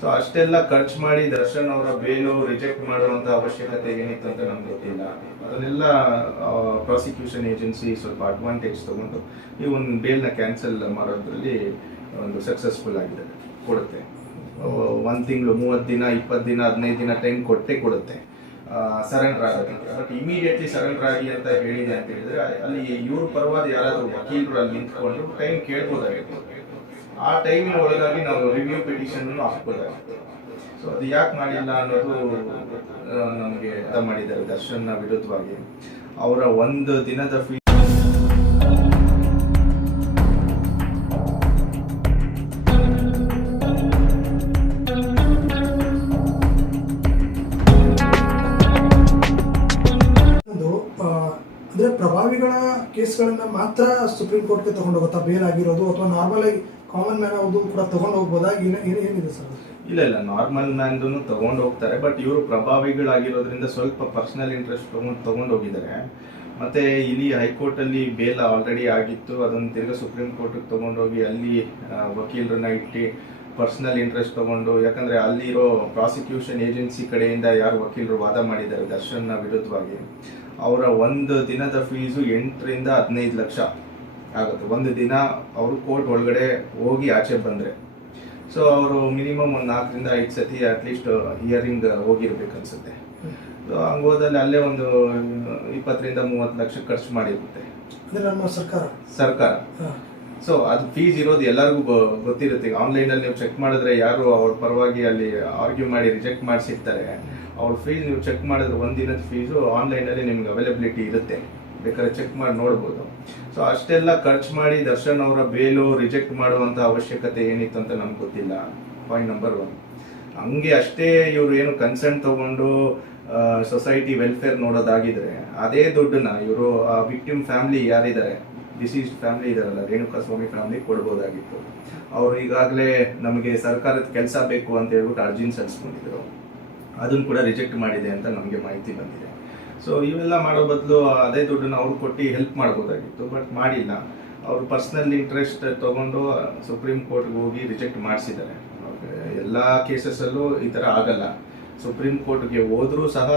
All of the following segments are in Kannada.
ಸೊ ಅಷ್ಟೆಲ್ಲ ಖರ್ಚು ಮಾಡಿ ದರ್ಶನ್ ಅವರ ಬೇಲು ರಿಜೆಕ್ಟ್ ಮಾಡುವಂತ ಅವಶ್ಯಕತೆ ಏನಿತ್ತು ಅಂತ ನಮ್ಗೆ ಗೊತ್ತಿಲ್ಲ. ಅದನ್ನೆಲ್ಲ ಪ್ರಾಸಿಕ್ಯೂಷನ್ ಏಜೆನ್ಸಿ ಸ್ವಲ್ಪ ಅಡ್ವಾಂಟೇಜ್ ತಗೊಂಡು ಈ ಒಂದು ಬೇಲ್ನ ಕ್ಯಾನ್ಸಲ್ ಮಾಡೋದ್ರಲ್ಲಿ ಒಂದು ಸಕ್ಸಸ್ಫುಲ್ ಆಗಿದೆ, ಕೊಡುತ್ತೆ. 1 ತಿಂಗಳು, 30 ದಿನ, 20 ದಿನ, 15 ದಿನ ಟೈಮ್ ಕೊಡುತ್ತೆ ಸರೆಂಡರ್ ಆಗೋದಕ್ಕೆ. ಬಟ್ ಇಮಿಡಿಯೇಟ್ಲಿ ಸರೆಂಡರ್ ಆಗಿ ಅಂತ ಹೇಳಿದೆ ಅಂತ ಹೇಳಿದ್ರೆ ಅಲ್ಲಿ ಇವ್ರ ಪರವಾದ ಯಾರಾದರೂ ವಕೀಲರು ಅಲ್ಲಿ ನಿಂತ್ಕೊಂಡು ಟೈಮ್ ಕೇಳ್ಬೋದಾಗಿತ್ತು. ಆ ಟೈಮಿನ ಒಳಗಾಗಿ ನಾವು ರಿವ್ಯೂ ಪಿಟಿಷನ್ ಹಾಕ್ಬೋದಾಗಿತ್ತು. ಸೊ ಅದು ಯಾಕೆ ಮಾಡಿಲ್ಲ ಅನ್ನೋದು ನಮಗೆ ಅರ್ಥ ಮಾಡಿದ್ದಾರೆ. ದರ್ಶನ್ನ ವಿರುದ್ಧವಾಗಿ ಅವರ 1 ದಿನದ ಫೀ ಅಂದ್ರೆ ಪ್ರಭಾವಿಗಳ ಕೇಸ್ಗಳನ್ನ ಮಾತ್ರ ಸುಪ್ರೀಂ ಕೋರ್ಟ್ಗೆ ತಗೊಂಡು ಹೋಗುತ್ತಾ, ಬೇಲ್ ಆಗಿರೋದು ಅಥವಾ ನಾರ್ಮಲ್ ಆಗಿ ಕಾಮನ್ ಮ್ಯಾನ್ ಅವ್ರದ್ದು ಕೂಡ ತಗೊಂಡು ಹೋಗ್ಬೋದಾ? ಏನಿದೆ ಸರ್? ಇಲ್ಲ, ನಾರ್ಮಲ್ ಮ್ಯಾನ್ದು ತಗೊಂಡು ಹೋಗ್ತಾರೆ. ಬಟ್ ಇವರು ಪ್ರಭಾವಿಗಳಾಗಿರೋದ್ರಿಂದ ಸ್ವಲ್ಪ ಪರ್ಸನಲ್ ಇಂಟ್ರೆಸ್ಟ್ ತಗೊಂಡು ಹೋಗಿದ್ದಾರೆ. ಮತ್ತೆ ಇಲ್ಲಿ ಹೈಕೋರ್ಟ್ ಅಲ್ಲಿ ಬೇಲ್ ಆಲ್ರೆಡಿ ಆಗಿತ್ತು, ಅದನ್ನು ತಿರ್ಗಾ ಸುಪ್ರೀಂ ಕೋರ್ಟ್ಗೆ ತಗೊಂಡೋಗಿ ಅಲ್ಲಿ ವಕೀಲರನ್ನ ಇಟ್ಟು ಪರ್ಸನಲ್ ಇಂಟ್ರೆಸ್ಟ್ ತಗೊಂಡು, ಯಾಕಂದ್ರೆ ಅಲ್ಲಿರೋ ಪ್ರಾಸಿಕ್ಯೂಷನ್ ಏಜೆನ್ಸಿ ಕಡೆಯಿಂದ ಯಾರು ವಕೀಲರು ವಾದ ಮಾಡಿದ್ದಾರೆ ದರ್ಶನ್ನ ವಿರುದ್ಧವಾಗಿ, ಅವರ 1 ದಿನದ ಫೀಸು 8 ರಿಂದ 15 ಲಕ್ಷ ಆಗುತ್ತೆ. 1 ದಿನ ಅವರು ಕೋರ್ಟ್ ಒಳಗಡೆ ಹೋಗಿ ಆಚೆ ಬಂದ್ರೆ. ಸೊ ಅವರು ಮಿನಿಮಮ್ 4 ರಿಂದ 5 ಸತಿ ಅಟ್ಲೀಸ್ಟ್ ಹಿಯರಿಂಗ್ ಹೋಗಿರ್ಬೇಕನ್ಸುತ್ತೆ. ಸೊ ಹಂಗೋದಲ್ಲಿ ಅಲ್ಲೇ ಒಂದು 20 ರಿಂದ 30 ಲಕ್ಷ ಖರ್ಚು ಮಾಡಿರುತ್ತೆ ನಮ್ಮ ಸರ್ಕಾರ. ಸೊ ಅದು ಫೀಸ್ ಇರೋದು ಎಲ್ಲರಿಗೂ ಗೊತ್ತಿರುತ್ತೆ. ಆನ್ಲೈನ್ ಅಲ್ಲಿ ನೀವು ಚೆಕ್ ಮಾಡಿದ್ರೆ ಯಾರು ಅವ್ರ ಪರವಾಗಿ ಅಲ್ಲಿ ಆರ್ಗ್ಯೂ ಮಾಡಿ ರಿಜೆಕ್ಟ್ ಮಾಡಿಸಿರ್ತಾರೆ, ಅವ್ರ ಫೀಸ್ ನೀವು ಚೆಕ್ ಮಾಡಿದ್ರೆ 1 ದಿನದ ಫೀಸು ಆನ್ಲೈನ್ ಅಲ್ಲಿ ನಿಮ್ಗೆ ಅವೈಲಬಿಲಿಟಿ ಇರುತ್ತೆ, ಬೇಕಾದ್ರೆ ಚೆಕ್ ಮಾಡಿ ನೋಡ್ಬೋದು. ಸೊ ಅಷ್ಟೆಲ್ಲ ಖರ್ಚು ಮಾಡಿ ದರ್ಶನ್ ಅವರ ಬೇಲು ರಿಜೆಕ್ಟ್ ಮಾಡುವಂತ ಅವಶ್ಯಕತೆ ಏನಿತ್ತು ಅಂತ ನಮ್ಗೆ ಗೊತ್ತಿಲ್ಲ. Point number 1. ಹಂಗೆ ಅಷ್ಟೇ ಇವರು ಏನು ಕನ್ಸರ್ನ್ ತಗೊಂಡು ಸೊಸೈಟಿ ವೆಲ್ಫೇರ್ ನೋಡೋದಾಗಿದ್ರೆ ಅದೇ ದುಡ್ಡನ್ನ ಇವರು ವಿಕ್ಟಿಮ್ ಫ್ಯಾಮಿಲಿ ಯಾರಿದ್ದಾರೆ, ಡಿಸೀಸ್ಡ್ ಫ್ಯಾಮಿಲಿ ಇದಾರಲ್ಲ, ರೇಣುಕಾ ಸ್ವಾಮಿ ಫ್ಯಾಮಿಲಿ ಕೊಡ್ಬೋದಾಗಿತ್ತು. ಅವ್ರು ಈಗಾಗಲೇ ನಮಗೆ ಸರ್ಕಾರದ ಕೆಲಸ ಬೇಕು ಅಂತ ಹೇಳ್ಬಿಟ್ಟು ಅರ್ಜಿ ಸಲ್ಲಿಸ್ಕೊಂಡಿದ್ರು, ಅದನ್ನು ಕೂಡ ರಿಜೆಕ್ಟ್ ಮಾಡಿದೆ ಅಂತ ನಮಗೆ ಮಾಹಿತಿ ಬಂದಿದೆ. ಸೊ ಇವೆಲ್ಲ ಮಾಡೋ ಬದಲು ಅದೇ ದುಡ್ಡನ್ನು ಅವ್ರು ಕೊಟ್ಟು ಹೆಲ್ಪ್ ಮಾಡ್ಬೋದಾಗಿತ್ತು, ಬಟ್ ಮಾಡಿಲ್ಲ. ಅವರು ಪರ್ಸನಲ್ ಇಂಟ್ರೆಸ್ಟ್ ತಗೊಂಡು ಸುಪ್ರೀಂ ಕೋರ್ಟ್ಗೆ ಹೋಗಿ ರಿಜೆಕ್ಟ್ ಮಾಡಿಸಿದ್ದಾರೆ. ಎಲ್ಲ ಕೇಸಸ್ಸಲ್ಲೂ ಈ ಥರ ಆಗಲ್ಲ. ಸುಪ್ರೀಂ ಕೋರ್ಟ್ಗೆ ಹೋದ್ರೂ ಸಹ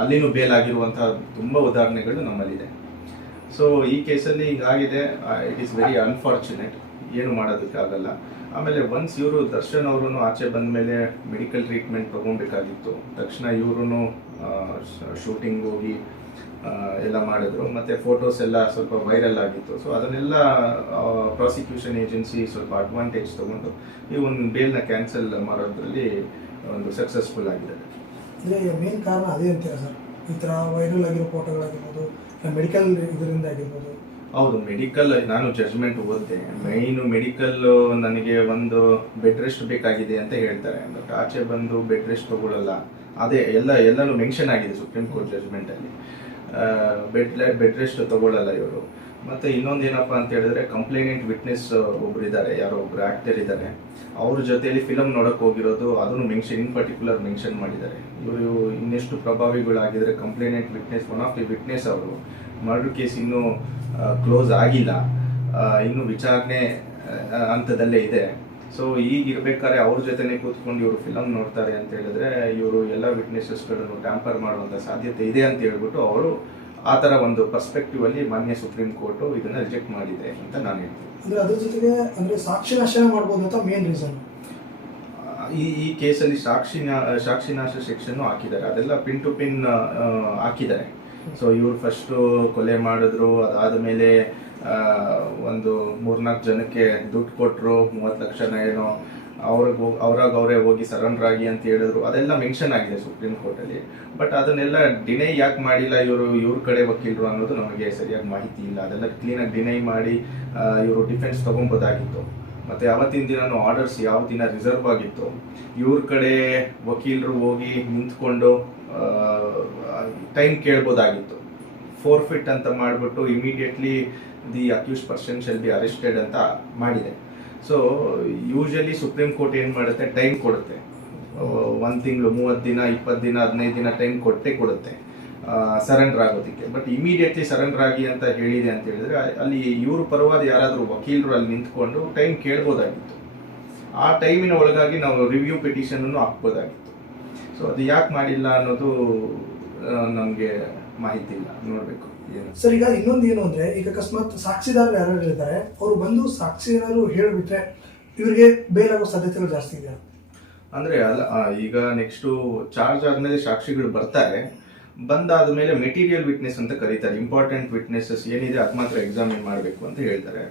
ಅಲ್ಲಿನೂ ಬೇಲ್ ಆಗಿರುವಂತಹ ತುಂಬ ಉದಾಹರಣೆಗಳು ನಮ್ಮಲ್ಲಿದೆ. ಸೊ ಈ ಕೇಸಲ್ಲಿ ಹೀಗಾಗಿದೆ. ಇಟ್ ಈಸ್ ವೆರಿ ಅನ್ಫಾರ್ಚುನೇಟ್, ಏನು ಮಾಡೋದಕ್ಕಾಗಲ್ಲ. ಆಮೇಲೆ ಒನ್ಸ್ ಇವರು ದರ್ಶನ್ ಅವರು ಆಚೆ ಬಂದ ಮೇಲೆ ಮೆಡಿಕಲ್ ಟ್ರೀಟ್ಮೆಂಟ್ ತೊಗೊಬೇಕಾಗಿತ್ತು. ತಕ್ಷಣ ಇವರು ಶೂಟಿಂಗ್ ಹೋಗಿ ಎಲ್ಲ ಮಾಡಿದ್ರು, ಮತ್ತು ಫೋಟೋಸ್ ಎಲ್ಲ ಸ್ವಲ್ಪ ವೈರಲ್ ಆಗಿತ್ತು. ಸೊ ಅದನ್ನೆಲ್ಲ ಪ್ರಾಸಿಕ್ಯೂಷನ್ ಏಜೆನ್ಸಿ ಸ್ವಲ್ಪ ಅಡ್ವಾಂಟೇಜ್ ತಗೊಂಡು ಈ ಒಂದು ಬೇಲ್ನ ಕ್ಯಾನ್ಸಲ್ ಮಾಡೋದ್ರಲ್ಲಿ ಒಂದು ಸಕ್ಸಸ್ಫುಲ್ ಆಗಿದೆ. ಮೇನ್ ಕಾರಣ ಅದೇ ಅಂತೀರಾ ಸರ್? ಈ ಥರ ವೈರಲ್ ಆಗಿರೋ ಫೋಟೋಗಳಾಗಿರ್ಬೋದು, ಮೆಡಿಕಲ್ ಇದರಿಂದ ಆಗಿರ್ಬೋದು? ಹೌದು, ಮೆಡಿಕಲ್ ನಾನು ಜಡ್ಜ್ಮೆಂಟ್ ಓದಿದೆ. ಮೈನು ಮೆಡಿಕಲ್ ನನಗೆ ಒಂದು ಬೆಡ್ ರೆಸ್ಟ್ ಬೇಕಾಗಿದೆ ಅಂತ ಹೇಳ್ತಾರೆ, ಬಟ್ ಆಚೆ ಬಂದು ಬೆಡ್ ರೆಸ್ಟ್ ತಗೊಳ್ಳಲ್ಲ. ಅದೇ ಎಲ್ಲನೂ ಮೆನ್ಷನ್ ಆಗಿದೆ ಸುಪ್ರೀಂ ಕೋರ್ಟ್ ಜಡ್ಜ್ಮೆಂಟ್ ಅಲ್ಲಿ. ಬೆಡ್ ರೆಸ್ಟ್ ತಗೊಳ್ಳಲ್ಲ ಇವರು. ಮತ್ತೆ ಇನ್ನೊಂದೇನಪ್ಪ ಅಂತ ಹೇಳಿದ್ರೆ, ಕಂಪ್ಲೇನೆಂಟ್ ವಿಟ್ನೆಸ್ ಒಬ್ರು ಇದ್ದಾರೆ, ಯಾರೋ ಒಬ್ರು ಆಕ್ಟರ್ ಇದ್ದಾರೆ, ಅವ್ರ ಜೊತೆಯಲ್ಲಿ ಫಿಲಮ್ ನೋಡಕ್ ಹೋಗಿರೋದು, ಅದನ್ನು ಇನ್ ಪರ್ಟಿಕ್ಯುಲರ್ ಮೆನ್ಷನ್ ಮಾಡಿದ್ದಾರೆ. ಇವರು ಇನ್ನೆಷ್ಟು ಪ್ರಭಾವಿಗಳಾಗಿದ್ರೆ, complainant witness, one of the witness ಅವರು ಮರ್ಡರ್ ಕೇಸ್ ಇನ್ನೂ ಕ್ಲೋಸ್ ಆಗಿಲ್ಲ, ಇನ್ನು ವಿಚಾರಣೆ ಹಂತದಲ್ಲೇ ಇದೆ. ಸೊ ಈಗಿರ್ಬೇಕಾದ್ರೆ ಅವ್ರ ಜೊತೆನೆ ಕೂತ್ಕೊಂಡು ಇವರು ಫಿಲಮ್ ನೋಡ್ತಾರೆ ಅಂತ ಹೇಳಿದ್ರೆ, ಇವರು ಎಲ್ಲ ವಿಟ್ನೆಸಸ್ಗಳನ್ನು ಟ್ಯಾಂಪರ್ ಮಾಡುವಂತ ಸಾಧ್ಯತೆ ಇದೆ ಅಂತ ಹೇಳ್ಬಿಟ್ಟು ಅವರು ಆ ಥರ ಒಂದು ಪರ್ಸ್ಪೆಕ್ಟಿವ್ ಅಲ್ಲಿ ಮಾನ್ಯ ಸುಪ್ರೀಂ ಕೋರ್ಟ್ ಇದನ್ನ ರಿಜೆಕ್ಟ್ ಮಾಡಿದೆ ಅಂತ ನಾನು ಹೇಳ್ತೀನಿ. ಅಂದ್ರೆ ಅದ್ರ ಜೊತೆಗೆ ಅಂದ್ರೆ ಸಾಕ್ಷಿ ನಾಶ ಮಾಡ್ಬೋದು ಅಂತ ಮೇನ್ ರೀಸನ್. ಈ ಕೇಸಲ್ಲಿ ಸಾಕ್ಷಿನಾಶ ಸೆಕ್ಷನ್ ಹಾಕಿದ್ದಾರೆ, ಅದೆಲ್ಲ ಪಿನ್ ಟು ಪಿನ್ ಹಾಕಿದ್ದಾರೆ. ಸೊ ಇವ್ರು ಫಸ್ಟ್ ಕೊಲೆ ಮಾಡಿದ್ರು, ಅದಾದ ಮೇಲೆ ಒಂದು 3-4 ಜನಕ್ಕೆ ದುಡ್ಡು ಕೊಟ್ಟರು, 30 ಲಕ್ಷನ ಏನೋ, ಅವರೇ ಹೋಗಿ ಸರೆಂಡರ್ ಆಗಿ ಅಂತ ಹೇಳಿದ್ರು. ಅದೆಲ್ಲ ಮೆನ್ಷನ್ ಆಗಿದೆ ಸುಪ್ರೀಂ ಕೋರ್ಟ್ ಅಲ್ಲಿ. ಬಟ್ ಅದನ್ನೆಲ್ಲ ಡಿನೈ ಯಾಕೆ ಮಾಡಿಲ್ಲ ಇವ್ರ ಕಡೆ ವಕೀಲರು ಅನ್ನೋದು ನಮಗೆ ಸರಿಯಾಗಿ ಮಾಹಿತಿ ಇಲ್ಲ. ಅದೆಲ್ಲ ಕ್ಲೀನಾಗಿ ಡಿನೈ ಮಾಡಿ ಇವರು ಡಿಫೆನ್ಸ್ ತಗೊಬೋದಾಗಿತ್ತು. ಮತ್ತೆ ಅವತ್ತಿನ ದಿನ ಆರ್ಡರ್ಸ್ ಯಾವ ದಿನ ರಿಸರ್ವ್ ಆಗಿತ್ತು, ಇವ್ರ ಕಡೆ ವಕೀಲರು ಹೋಗಿ ನಿಂತ್ಕೊಂಡು ಟೈಮ್ ಕೇಳ್ಬೋದಾಗಿತ್ತು. ಫೋರ್ಫಿಟ್ ಅಂತ ಮಾಡಿಬಿಟ್ಟು immediately the accused person shall be arrested ಅಂತ ಮಾಡಿದೆ. ಸೊ ಯೂಶಲಿ ಸುಪ್ರೀಂ ಕೋರ್ಟ್ ಏನು ಮಾಡುತ್ತೆ, ಟೈಮ್ ಕೊಡುತ್ತೆ. 1 ತಿಂಗಳು, 30 ದಿನ, 20 ದಿನ, 15 ದಿನ ಟೈಮ್ ಕೊಡುತ್ತೆ ಸರೆಂಡರ್ ಆಗೋದಕ್ಕೆ. ಬಟ್ ಇಮಿಡಿಯೇಟ್ಲಿ ಸರೆಂಡರ್ ಆಗಿ ಅಂತ ಹೇಳಿದೆ ಅಂತ ಹೇಳಿದ್ರೆ ಅಲ್ಲಿ ಇವ್ರ ಪರವಾದ ಯಾರಾದರೂ ವಕೀಲರು ಅಲ್ಲಿ ನಿಂತ್ಕೊಂಡು ಟೈಮ್ ಕೇಳ್ಬೋದಾಗಿತ್ತು. ಆ ಟೈಮಿನ ಒಳಗಾಗಿ ನಾವು ರಿವ್ಯೂ ಪಿಟಿಷನ್ ಹಾಕ್ಬೋದಾಗಿತ್ತು. ಸೊ ಅದು ಯಾಕೆ ಮಾಡಿಲ್ಲ ಅನ್ನೋದು ನಮಗೆ ಮಾಹಿತಿ ಇಲ್ಲ, ನೋಡಬೇಕು ಏನು. ಸರ್, ಈಗ ಇನ್ನೊಂದು ಏನು ಅಂದ್ರೆ, ಈಗ ಅಕಸ್ಮಾತ್ ಸಾಕ್ಷಿದಾರರು ಯಾರು ಇರ್ತಾರೆ, ಅವರು ಬಂದು ಸಾಕ್ಷಿ ಏನಾದ್ರು ಹೇಳಿಬಿಟ್ರೆ ಇವರಿಗೆ ಬೇಲ್ ಆಗೋ ಸಾಧ್ಯತೆಗಳು ಜಾಸ್ತಿ ಇದೆ. ಅಂದ್ರೆ ಅಲ್ಲ, ಈಗ ನೆಕ್ಸ್ಟ್ ಚಾರ್ಜ್ ಆದ್ಮೇಲೆ ಸಾಕ್ಷಿಗಳು ಬರ್ತಾರೆ, ಬಂದಾದ ಮೇಲೆ ಮೆಟೀರಿಯಲ್ ವಿಟ್ನೆಸ್ ಅಂತ ಕರೀತಾರೆ. ಇಂಪಾರ್ಟೆಂಟ್ ವಿಟ್ನೆಸಸ್ ಏನಿದೆ ಅದು ಮಾತ್ರ ಎಕ್ಸಾಮಿನ್ ಮಾಡಬೇಕು ಅಂತ ಹೇಳ್ತಾರೆ.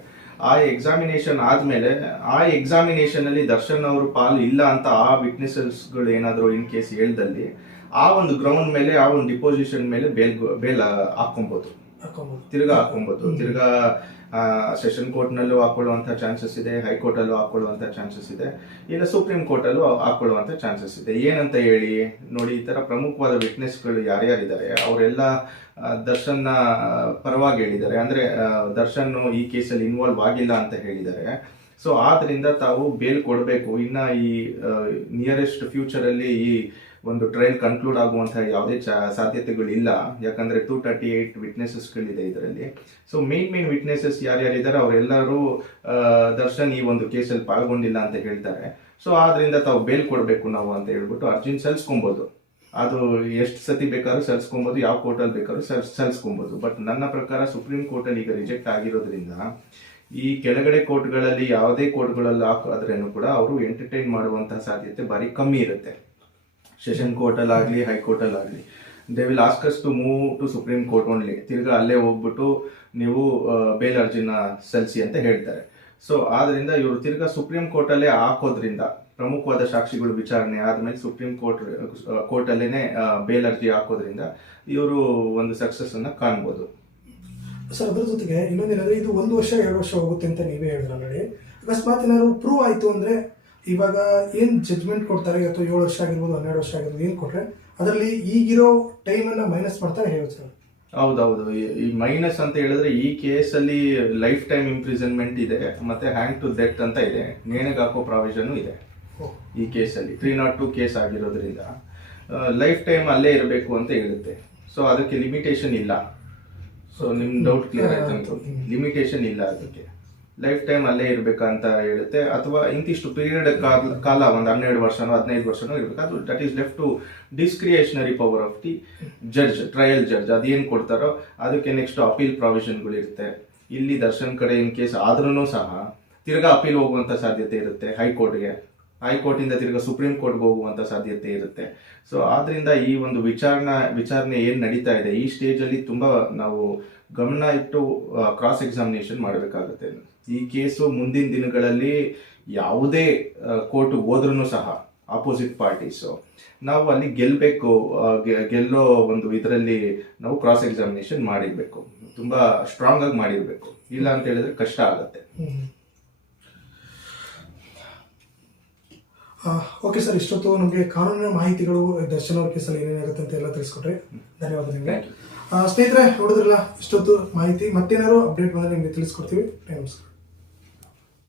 ಆ ಎಕ್ಸಾಮಿನೇಷನ್ ಆದ್ಮೇಲೆ ಆ ಎಕ್ಸಾಮಿನೇಷನ್ ಅಲ್ಲಿ ದರ್ಶನ್ ಅವರು ಪಾಲು ಇಲ್ಲ ಅಂತ ಆ ವಿಟ್ನೆಸಸ್ಗಳು ಏನಾದ್ರು ಇನ್ ಕೇಸ್ ಹೇಳ್ದಲ್ಲಿ ಆ ಒಂದು ಗ್ರೌಂಡ್ ಮೇಲೆ, ಆ ಒಂದು ಡಿಪೋಸಿಷನ್ ಮೇಲೆ ಬೇಲ್ ಹಾಕೊಬಹುದು, ತಿರ್ಗಾ ಹಾಕೊಬಹುದು. ತಿರ್ಗಾ ಸೆಷನ್ ಕೋರ್ಟ್ ನಲ್ಲೂ ಹಾಕೊಳ್ಳುವಂತ ಚಾನ್ಸಸ್ ಇದೆ, ಹೈಕೋರ್ಟ್ ಅಲ್ಲೂ ಹಾಕೊಳ್ಳುವಂತ ಚಾನ್ಸಸ್ ಇದೆ, ಇಲ್ಲ ಸುಪ್ರೀಂ ಕೋರ್ಟ್ ಅಲ್ಲೂ ಹಾಕೊಳ್ಳುವಂತ ಚಾನ್ಸಸ್ ಇದೆ. ಏನಂತ ಹೇಳಿ ನೋಡಿ, ಈ ತರ ಪ್ರಮುಖವಾದ ವಿಟ್ನೆಸ್ಗಳು ಯಾರ್ಯಾರಿದ್ದಾರೆ ಅವರೆಲ್ಲ ದರ್ಶನ್ನ ಪರವಾಗಿ ಹೇಳಿದ್ದಾರೆ. ಅಂದ್ರೆ ದರ್ಶನ್ ಈ ಕೇಸಲ್ಲಿ ಇನ್ವಾಲ್ವ್ ಆಗಿಲ್ಲ ಅಂತ ಹೇಳಿದ್ದಾರೆ. ಸೊ ಆದ್ರಿಂದ ತಾವು ಬೇಲ್ ಕೊಡಬೇಕು. ಇನ್ನ ಈ ನಿಯರೆಸ್ಟ್ ಫ್ಯೂಚರ್ ಅಲ್ಲಿ ಈ ಒಂದು ಟ್ರಯಲ್ ಕನ್ಕ್ಲೂಡ್ ಆಗುವಂತಹ ಯಾವುದೇ ಸಾಧ್ಯತೆಗಳಿಲ್ಲ. ಯಾಕಂದ್ರೆ 238 ವಿಟ್ನೆಸಸ್ಗಳಿದೆ ಇದರಲ್ಲಿ. ಸೊ ಮೇನ್ ವಿಟ್ನೆಸಸ್ ಯಾರ್ಯಾರಿದ್ದಾರೆ ಅವರೆಲ್ಲರೂ ದರ್ಶನ್ ಈ ಒಂದು ಕೇಸಲ್ಲಿ ಪಾಲ್ಗೊಂಡಿಲ್ಲ ಅಂತ ಹೇಳ್ತಾರೆ. ಸೊ ಆದ್ರಿಂದ ತಾವು ಬೇಲ್ ಕೊಡಬೇಕು ನಾವು ಅಂತ ಹೇಳ್ಬಿಟ್ಟು ಅರ್ಜಿ ಸಲ್ಲಿಸ್ಕೊಬಹುದು. ಅದು ಎಷ್ಟು ಸತಿ ಬೇಕಾದ್ರೂ ಸಲ್ಲಿಸ್ಕೊಬಹುದು, ಯಾವ ಕೋರ್ಟಲ್ಲಿ ಬೇಕಾದ್ರೂ ಸಲ್ಲಿಸ್ಕೊಬಹುದು. ಬಟ್ ನನ್ನ ಪ್ರಕಾರ ಸುಪ್ರೀಂ ಕೋರ್ಟಲ್ಲಿ ಈಗ ರಿಜೆಕ್ಟ್ ಆಗಿರೋದ್ರಿಂದ ಈ ಕೆಳಗಡೆ ಕೋರ್ಟ್ಗಳಲ್ಲಿ ಯಾವುದೇ ಕೋರ್ಟ್ಗಳಲ್ಲಿ ಹಾಕಾದ್ರೇನು ಕೂಡ ಅವರು ಎಂಟರ್ಟೈನ್ ಮಾಡುವಂತಹ ಸಾಧ್ಯತೆ ಬಾರಿ ಕಮ್ಮಿ ಇರುತ್ತೆ. ಸೆಷನ್ ಕೋರ್ಟಲ್ಲಿ ಆಗಲಿ, ಹೈಕೋರ್ಟ್ ಅಲ್ಲಿ ಆಗಲಿ, they will ask us to move to supreme court only. ತಿರ್ಗಾ ಅಲ್ಲೇ ಹೋಗ್ಬಿಟ್ಟು ನೀವು ಬೇಲ್ ಅರ್ಜಿನ ಸಲ್ಲಿಸಿ ಅಂತ ಹೇಳ್ತಾರೆ. ಸೊ ಆದ್ರಿಂದ ಇವರು ತಿರ್ಗಾ ಸುಪ್ರೀಂ ಕೋರ್ಟ್ ಅಲ್ಲೇ ಹಾಕೋದ್ರಿಂದ, ಪ್ರಮುಖವಾದ ಸಾಕ್ಷಿಗಳು ವಿಚಾರಣೆ ಆದ್ಮೇಲೆ ಸುಪ್ರೀಂ ಕೋರ್ಟ್ ಅಲ್ಲೇನೆ ಬೇಲ್ ಅರ್ಜಿ ಹಾಕೋದ್ರಿಂದ ಇವರು ಒಂದು ಸಕ್ಸಸ್ ಅನ್ನ ಕಾಣ್ಬೋದು. ಸರ್, ಅದ್ರ ಜೊತೆಗೆ ಇನ್ನೊಂದೇನಂದ್ರೆ, ಇದು 1 ವರ್ಷ 2 ವರ್ಷ ಹೋಗುತ್ತೆ ಅಂತ ನೀವೇ ಹೇಳಿದ್ರ ನೋಡಿ. ಅಕಸ್ಮಾತ್ ಏನಾದ್ರು ಪ್ರೂವ್ ಆಯ್ತು ಅಂದ್ರೆ, ಇವಾಗ ಏನ್ ಜಡ್ಜ್ಮೆಂಟ್ ಕೊಡ್ತಾರೆ, ಅಥವಾ 7 ವರ್ಷ ಆಗಿರ್ಬೋದು, 12 ವರ್ಷ ಆಗಿರ್ಬೋದು, ಏನ್ ಕೊಟ್ರೆ ಅದರಲ್ಲಿ ಈಗಿರೋ ಟೈಮ್ ಅನ್ನ ಮೈನಸ್ ಮಾಡ್ತಾರೆ ಹೇಳಿ ಸರ್. ಹೌದೌದು. ಈ ಮೈನಸ್ ಅಂತ ಹೇಳಿದ್ರೆ ಈ ಕೇಸಲ್ಲಿ ಲೈಫ್ ಟೈಮ್ ಇಂಪ್ರಿಸನ್ಮೆಂಟ್ ಇದೆ, ಮತ್ತೆ ಹ್ಯಾಂಗ್ ಟು ಡೆತ್ ಅಂತ ಇದೆ, ನೇಣಿಗೆ ಹಾಕೋ ಪ್ರಾವಿಷನ್ ಇದೆ ಈ ಕೇಸಲ್ಲಿ. 302 ಕೇಸ್ ಆಗಿರೋದ್ರಿಂದ ಲೈಫ್ ಟೈಮ್ ಅಲ್ಲೇ ಇರಬೇಕು ಅಂತ ಹೇಳುತ್ತೆ. ಸೊ ಅದಕ್ಕೆ ಲಿಮಿಟೇಷನ್ ಇಲ್ಲ. ಸೊ ನಿಮ್ ಡೌಟ್ ಕ್ಲಿಯರ್ ಆಯ್ತು ಅನ್ಕೊಂಡು, ಲಿಮಿಟೇಷನ್ ಇಲ್ಲ, ಅದಕ್ಕೆ ಲೈಫ್ ಟೈಮ್ ಅಲ್ಲೇ ಇರ್ಬೇಕಂತ ಹೇಳುತ್ತೆ. ಅಥವಾ ಇಂತಿಷ್ಟು ಪೀರಿಯಡ್ ಕಾಲ, ಒಂದು 12 ವರ್ಷನೋ 15 ವರ್ಷನೋ ಇರ್ಬೇಕು. ಅದು that is left to discretionary power of the judge, trial judge. ಅದೇನ್ ಕೊಡ್ತಾರೋ ಅದಕ್ಕೆ ನೆಕ್ಸ್ಟ್ ಅಪೀಲ್ ಪ್ರಾವಿಷನ್ಗಳು ಇರುತ್ತೆ. ಇಲ್ಲಿ ದರ್ಶನ್ ಕಡೆ ಇನ್ ಕೇಸ್ ಆದ್ರೂ ಸಹ ತಿರ್ಗಾ ಅಪೀಲ್ ಹೋಗುವಂತ ಸಾಧ್ಯತೆ ಇರುತ್ತೆ ಹೈಕೋರ್ಟ್ಗೆ, ಹೈಕೋರ್ಟ್ ಇಂದ ತಿರ್ಗಾ ಸುಪ್ರೀಂ ಕೋರ್ಟ್ಗೆ ಹೋಗುವಂತ ಸಾಧ್ಯತೆ ಇರುತ್ತೆ. ಸೊ ಆದ್ರಿಂದ ಈ ಒಂದು ವಿಚಾರಣೆ ಏನ್ ನಡೀತಾ ಇದೆ ಈ ಸ್ಟೇಜ್ ಅಲ್ಲಿ ತುಂಬಾ ನಾವು ಗಮನ ಇಟ್ಟು ಕ್ರಾಸ್ ಎಕ್ಸಾಮಿನೇಷನ್ ಮಾಡಬೇಕಾಗುತ್ತೆ. ಈ ಕೇಸು ಮುಂದಿನ ದಿನಗಳಲ್ಲಿ ಯಾವುದೇ ಕೋರ್ಟ್ ಹೋದ್ರೂ ಸಹ ಆಪೋಸಿಟ್ ಪಾರ್ಟೀಸ್ ನಾವು ಅಲ್ಲಿ ಗೆಲ್ಲೋ ಒಂದು ಇದರಲ್ಲಿ ನಾವು ಕ್ರಾಸ್ ಎಕ್ಸಾಮಿನೇಷನ್ ಮಾಡಿರ್ಬೇಕು, ತುಂಬಾ ಸ್ಟ್ರಾಂಗ್ ಆಗಿ ಮಾಡಿರ್ಬೇಕು. ಇಲ್ಲ ಅಂತ ಹೇಳಿದ್ರೆ ಕಷ್ಟ ಆಗುತ್ತೆ. ಓಕೆ ಸರ್, ಇಷ್ಟೊತ್ತು ನಮಗೆ ಕಾನೂನಿನ ಮಾಹಿತಿಗಳು ದರ್ಶನ್ ಅವ್ರ ಕೇಸಲ್ಲಿ ಏನೇನಾಗುತ್ತೆ ಅಂತ ಎಲ್ಲ ತಿಳಿಸ್ಕೊಟ್ರೆ ಧನ್ಯವಾದ ನಿಮಗೆ. ಸ್ನೇಹಿತರೆ, ನೋಡಿದ್ರಲ್ಲ ಇಷ್ಟೊತ್ತು ಮಾಹಿತಿ. ಮತ್ತೇನಾದ್ರು ಅಪ್ಡೇಟ್ ಬಂದರೆ ನಿಮಗೆ ತಿಳಿಸ್ಕೊಡ್ತೀವಿ. ನಮಸ್ಕಾರ.